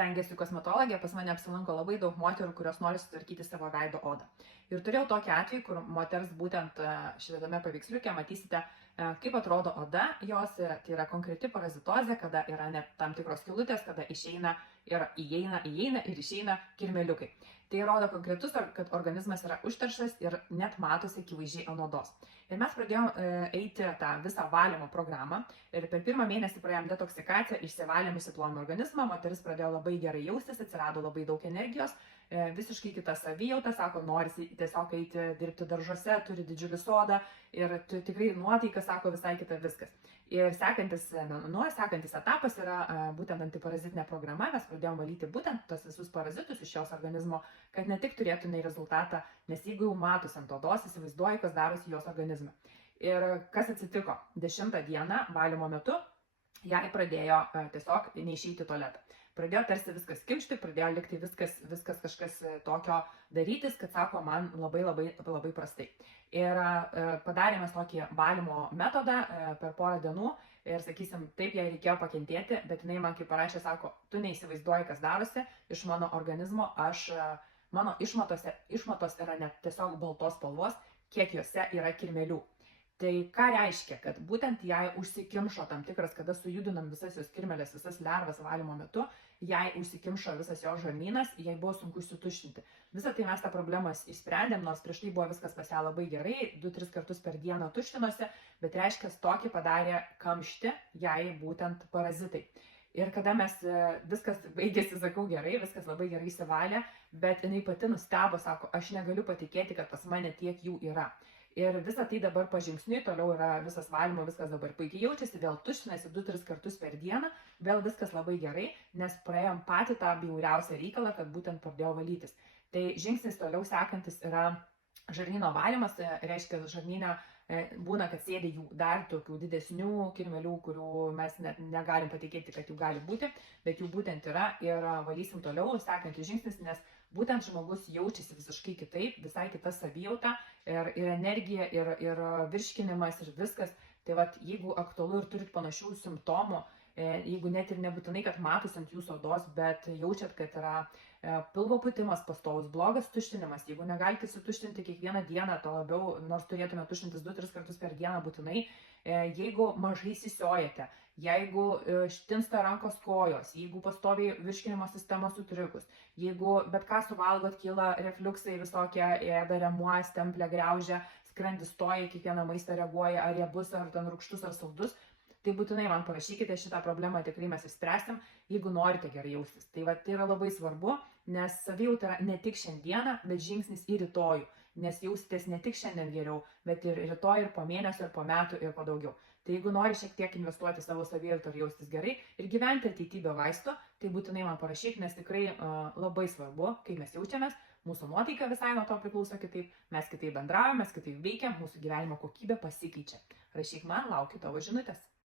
kadangi esu kosmetologė, pas mane apsilanko labai daug moterų, kurios nori sutvarkyti savo veido odą. Ir turėjau tokį atvejį, kur moters būtent šitame paveiksliuke matysite, kaip atrodo oda jos, tai yra konkreti parazitozė, kada yra net tam tikros skylutės, kada išeina ir įeina ir išeina kirmeliukai. Tai rodo konkretus, kad organizmas yra užterštas ir net matosi akivaizdžiai ant odos. Ir mes pradėjom eiti tą visą valymo programą ir per pirmą mėnesį praėjom detoksikaciją, išsivalėm, išsiplojom organizmą, moteris pradėjo labai gerai jaustis, atsirado labai daug energijos, visiškai kita savijauta, sako, norisi tiesiog eiti dirbti daržuose, turi didžiulį sodą ir tikrai nuotaika, sako, visai kita viskas. Ir sekantis etapas yra būtent antiparazitinė programa, mes pradėjom valyti būtent tos visus parazitus iš jos organizmo, kad ne tik turėtume rezultatą, nes jeigu jau matosi ant odos, įsivaizduoji, kas darosi jos organizme. Ir kas atsitiko? 10 dieną valymo metu jai pradėjo tiesiog neišeiti į tualetą. Pradėjo tarsi viskas kimšti, pradėjo likti viskas kažkas tokio darytis, kad sako, man labai prastai. Ir padarėme tokį valymo metodą per porą dienų ir, sakysim, taip jai reikėjo pakentėti, bet jinai man kaip parašė, sako, tu neįsivaizduoji, kas darosi iš mano organizmo, mano išmatos yra net tiesiog baltos spalvos, kiek juose yra kirmelių. Tai ką reiškia, kad būtent jai užsikimšo tam tikras, kada sujudinam visas jos kirmelės, visas lervas valymo metu, jai užsikimšo visas jos žarnynas, jai buvo sunku išsituštinti. Visą tai mes tą problemą išsprendėm, nors prieš tai buvo viskas pas ją labai gerai, 2-3 kartus per dieną tuštinosi, bet reiškia, tokį padarė kamštį jai būtent parazitai. Ir kada viskas baigėsi, sakau, gerai, viskas labai gerai įsivalė, bet jinai pati nustebo, sako, aš negaliu patikėti, kad pas mane tiek jų yra. Ir visą tai dabar pažingsniui, toliau yra visas valymo, viskas dabar puikiai jaučiasi, vėl tuštinasi 2-3 kartus per dieną, vėl viskas labai gerai, nes praėjom patį tą bjauriausią reikalą, kad būtent pradėjo valytis. Tai žingsnis toliau sekantis yra žarnyno valymas, reiškia žarnyne būna, kad sėdi jų dar tokių didesnių kirmelių, kurių mes net negalim patikėti, kad jų gali būti, bet jų būtent yra ir valysim toliau, sekantis žingsnis, nes būtent žmogus jaučiasi visiškai kitaip, visai kita savijauta ir energija, ir virškinimas, ir viskas. Tai vat, jeigu aktualu ir turit panašių simptomų, jeigu net ir nebūtinai, kad matosi ant jūsų odos, bet jaučiat, kad yra pilvo pūtimas pastovus, blogas tuštinimas, jeigu negalite situštinti kiekvieną dieną, to labiau, nors turėtume tuštintis 2-3 kartus per dieną būtinai, jeigu mažai įsisiojate, jeigu štinsta rankos kojos, jeigu pastoviai virškinimo sistema sutrikus, jeigu bet ką suvalgot, kyla refliuksai visokie, ėda remuo, stemplė graužia, skrandis stoja, kiekvieną maistą reaguoja, ar riebus, ar ten rūgštus, ar saldus, tai būtinai man parašykite, šitą problemą tikrai mes išspręsim, jeigu norite gerai jaustis. Tai va, tai yra labai svarbu, nes savijauta yra ne tik šiandieną, bet žingsnis į rytojų, nes jausitės ne tik šiandien geriau, bet ir rytoj, ir po mėnesio, ir po metų, ir po daugiau. Tai jeigu nori šiek tiek investuoti savo savijautą ir jaustis gerai ir gyventi ateityje be vaisto, tai būtinai man parašyk, nes tikrai labai svarbu, kaip mes jaučiamės, mūsų nuotaika visai nuo to priklauso kitaip, mes kitaip bendraujame, mes kitaip veikiam, mūsų gyvenimo kokybė pasikeičia. Rašyk man, laukiu tavo žinutės.